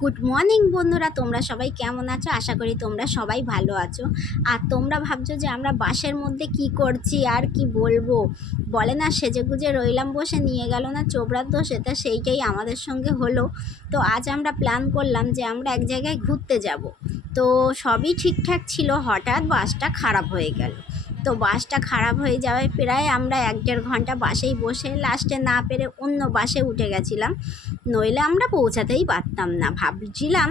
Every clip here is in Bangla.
গুড মর্নিং বন্ধুরা, তোমরা সবাই কেমন আছো? আশা করি তোমরা সবাই ভালো আছো। আর তোমরা ভাবছো যে আমরা বাসের মধ্যে কি করছি আর কি বলবো, বলে না সেজেগুজে রইলাম বসে, নিয়ে গেল না চোপড়ার দোষ। এটা সেইটাই আমাদের সঙ্গে হলো। তো আজ আমরা প্ল্যান করলাম যে আমরা এক জায়গায় ঘুরতে যাব। তো সবই ঠিকঠাক ছিল, হঠাৎ বাসটা খারাপ হয়ে গেল। তো বাসটা খারাপ হয়ে যাওয়ায় প্রায় আমরা 1-1.5 ঘন্টা বাসেই বসে লাস্টে না পেরে অন্য বাসে উঠে গেছিলাম, নইলে আমরা পৌঁছাতেই পারতাম না। ভাবছিলাম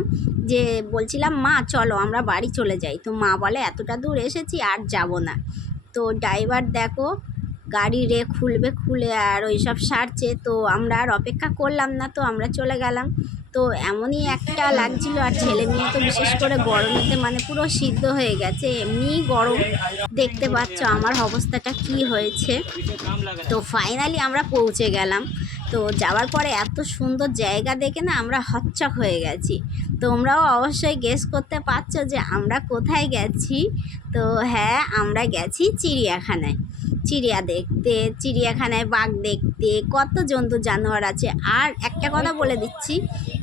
যে বলছিলাম মা চলো আমরা বাড়ি চলে যাই, তো মা বলে এতটা দূর এসেছি আর যাব না। তো ড্রাইভার দেখো গাড়ি খুলবে, খুলে আর ওই সব সারছে। তো আমরা আর অপেক্ষা করলাম না, তো আমরা চলে গেলাম। তো এমনই একটা লাগছিল, আর ছেলে মেয়ে তো বিশেষ করে গরমেতে মানে পুরো সিদ্ধ হয়ে গেছে, এমনিই গরম, দেখতে পাচ্ছ আমার অবস্থাটা কি হয়েছে। তো ফাইনালি আমরা পৌঁছে গেলাম। তো যাওয়ার পরে এত সুন্দর জায়গা দেখে না আমরা হচ্চক হয়ে গেছি। তোমরাও অবশ্যই গেস করতে পারছো যে আমরা কোথায় গেছি। তো হ্যাঁ, আমরা গেছি চিড়িয়াখানায়। চিড়িয়াখানায় বাঘ দেখতে, কত জন্তু জানোয়ার আছে। আর একটা কথা বলে দিচ্ছি,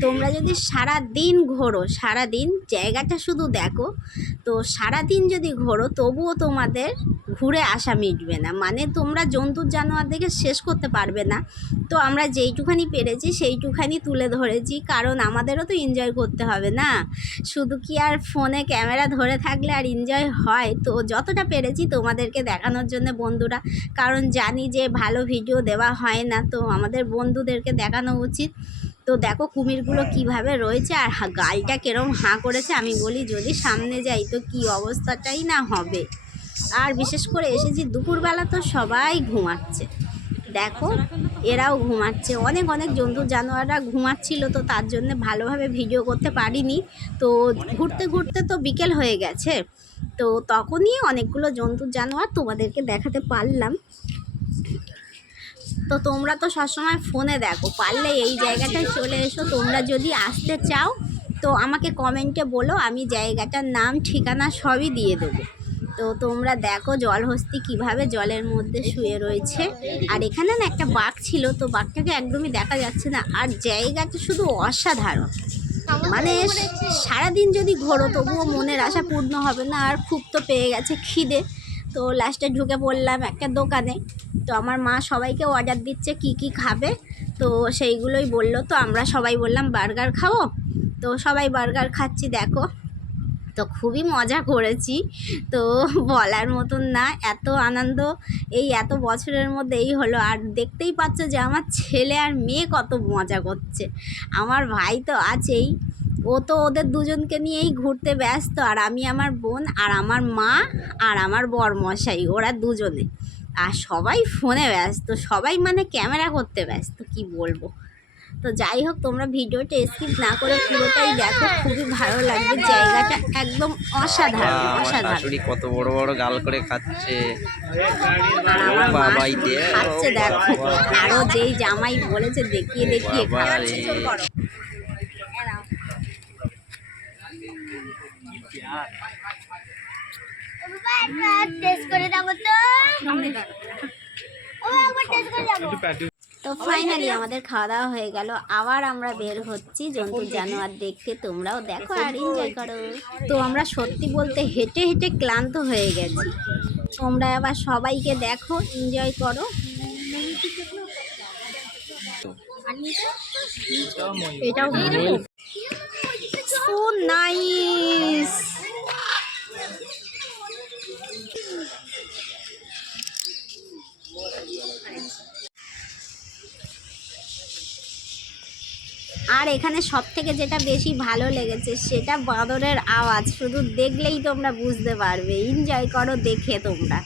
তোমরা যদি সারা দিন ঘোরো, সারা দিন জায়গাটা শুধু দেখো, তো সারা দিন যদি ঘোরো তবুও তোমাদের ঘুরে আসা মিটবে না, মানে তোমরা জন্তু জানোয়ার দেখে শেষ করতে পারবে না। তো আমরা যেইটুখানি পেরেছি সেইটুখানি তুলে ধরেছি, কারণ আমাদেরও তো এনজয় করতে হবে না। শুধু কি আর ফোনে ক্যামেরা ধরে থাকলে আর এনজয় হয়? তো যতটা পেরেছি তোমাদেরকে দেখানোর জন্য বন্ধুরা, কারণ জানি যে ভালো ভিডিও দেওয়া হয় না, তো আমাদের বন্ধুদেরকে দেখানো উচিত। তো দেখো কুমিরগুলো কিভাবে রয়েছে, আর গালটা কেরম হাঁ করেছে। আমি বলি যদি সামনে যাই তো কি অবস্থাটাই না হবে। আর বিশেষ করে এসেছি দুপুরবেলা, তো সবাই ঘুমাচ্ছে, দেখো এরাও ঘুমাচ্ছে, অনেক অনেক জন্তু জানোয়াররা ঘুমাচ্ছিল। তো তার জন্য ভালোভাবে ভিডিও করতে পারিনি। তো ঘুরতে ঘুরতে তো বিকেল হয়ে গেছে, তো তখনই অনেকগুলো জন্তু জানোয়ার তোমাদেরকে দেখাতে পারলাম। তো তোমরা তো সবসময় ফোনে দেখো, পারলে এই জায়গাটায় চলে এসো। তোমরা যদি আসতে চাও তো আমাকে কমেন্টে বলো, আমি জায়গাটার নাম ঠিকানা সবই দিয়ে দেবো। তো তোমরা দেখো জলহস্তি কিভাবে জলের মধ্যে শুয়ে রয়েছে। আর এখানে না একটা বাঘ ছিল, তো বাঘটাকে একদমই দেখা যাচ্ছে না। আর জায়গাটা শুধু অসাধারণ, মানে সারাদিন যদি ঘোরো তবুও মনের আশা পূর্ণ হবে না। আর খুব তো পেয়ে গেছে খিদে, তো লাস্টে ঢুকে পড়লাম একটা দোকানে। তো আমার মা সবাইকে অর্ডার দিচ্ছে কি কি খাবে, তো সেইগুলোই বললো। তো আমরা সবাই বললাম বার্গার খাবো, তো সবাই বার্গার খাচ্ছি দেখো। তো খুবই মজা করেছি, তো বলার মতন না, এত আনন্দ এই এত বছরের মধ্যে এই হলো। আর দেখতেই পাচ্ছ যে আমার ছেলে আর মেয়ে কত মজা করছে। আমার ভাই তো আছেই, ও তো ওদের দুজনকে নিয়েই ঘুরতে ব্যস্ত, আর আমি আমার বোন আর আমার মা আর আমার বরমশাই, ওরা দুজনে। আর সবাই ফোনে ব্যস্ত, সবাই মানে ক্যামেরা করতে ব্যস্ত, কি বলবো। তো যাই হোক, তোমরা ভিডিওটা স্কিপ না করে পুরোটাই দেখো, খুবই ভালো লাগবে। জায়গাটা একদম অসাধারণ অসাধারণ। কত বড় বড় গাল করে খাচ্ছে, আর আমার মা খাচ্ছে দেখো, আরো যেই জামাই বলেছে দেখিয়ে দেখিয়ে খাচ্ছে। তো ফাইনালি আমাদের খাওয়া দাওয়া হয়ে গেল, আবার আমরা বের হচ্ছি জন্তু জানোয়ার দেখতে। তোমরাও দেখো আর এনজয় করো। তো আমরা সত্যি বলতে হেঁটে হেঁটে ক্লান্ত হয়ে গেছি। তোমরা আবার সবাইকে দেখো, এনজয় করো। এটাও সো নাইস। আর এখানে সব থেকে যেটা বেশি ভালো লেগেছে সেটা বাঁদরের আওয়াজ, শুধু দেখলেই তোমরা বুঝতে পারবে। এনজয় করো দেখে তোমরা।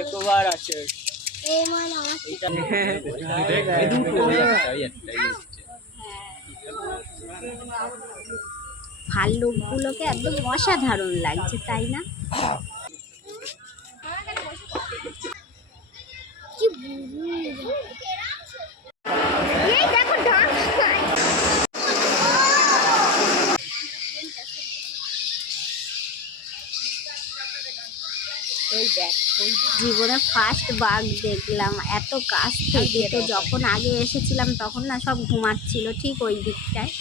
একবার আছে ভাল্লুকগুলোকে একদম অসাধারণ লাগছে, তাই না? জীবনে ফার্স্ট বাঘ দেখলাম এত কাছ থেকে। তো যখন আগে এসেছিলাম তখন না সব ঘুমাচ্ছিল ঠিক ওই দিকটায়।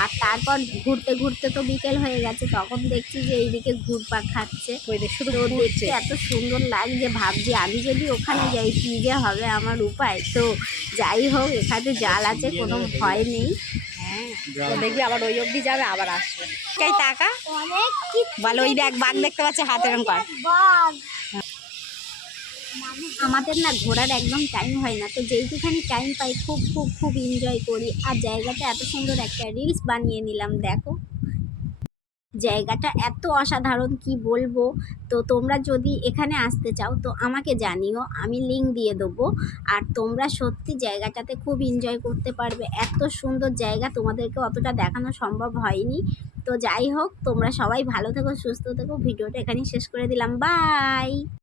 আর তারপর ঘুরতে ঘুরতে তো বিকেল হয়ে গেছে, তখন দেখছি যে এইদিকে ঘুরপাক খাচ্ছে। তো দেখতে এত সুন্দর লাগছে, ভাবছি আমি যদি ওখানে যাই কী যে হবে আমার উপায়। তো যাই হোক, এখানে জাল আছে, কোনো ভয় নেই। দেখবি আবার ওই অবধি যাবে, আবার আসবে। এই টাকা বলো, ওই দেখ বাঘ দেখতে পাচ্ছে, হাত এরম কর। আমাদের না ঘোরার একদম টাইম হয় না, তো যেইটুখানি টাইম পাই খুব খুব খুব এনজয় করি। আর জায়গাটা এত সুন্দর, একটা রিলস বানিয়ে নিলাম। দেখো জায়গাটা এত অসাধারণ, কি বলবো। তো তোমরা যদি এখানে আসতে চাও তো আমাকে জানিও, আমি লিংক দিয়ে দেবো। আর তোমরা সত্যি জায়গাটাতে খুব এনজয় করতে পারবে। এত সুন্দর জায়গা, তোমাদেরকে অতটা দেখানো সম্ভব হয়নি। তো যাই হোক, তোমরা সবাই ভালো থেকো, সুস্থ থেকো। ভিডিওটা এখানেই শেষ করে দিলাম। বাই।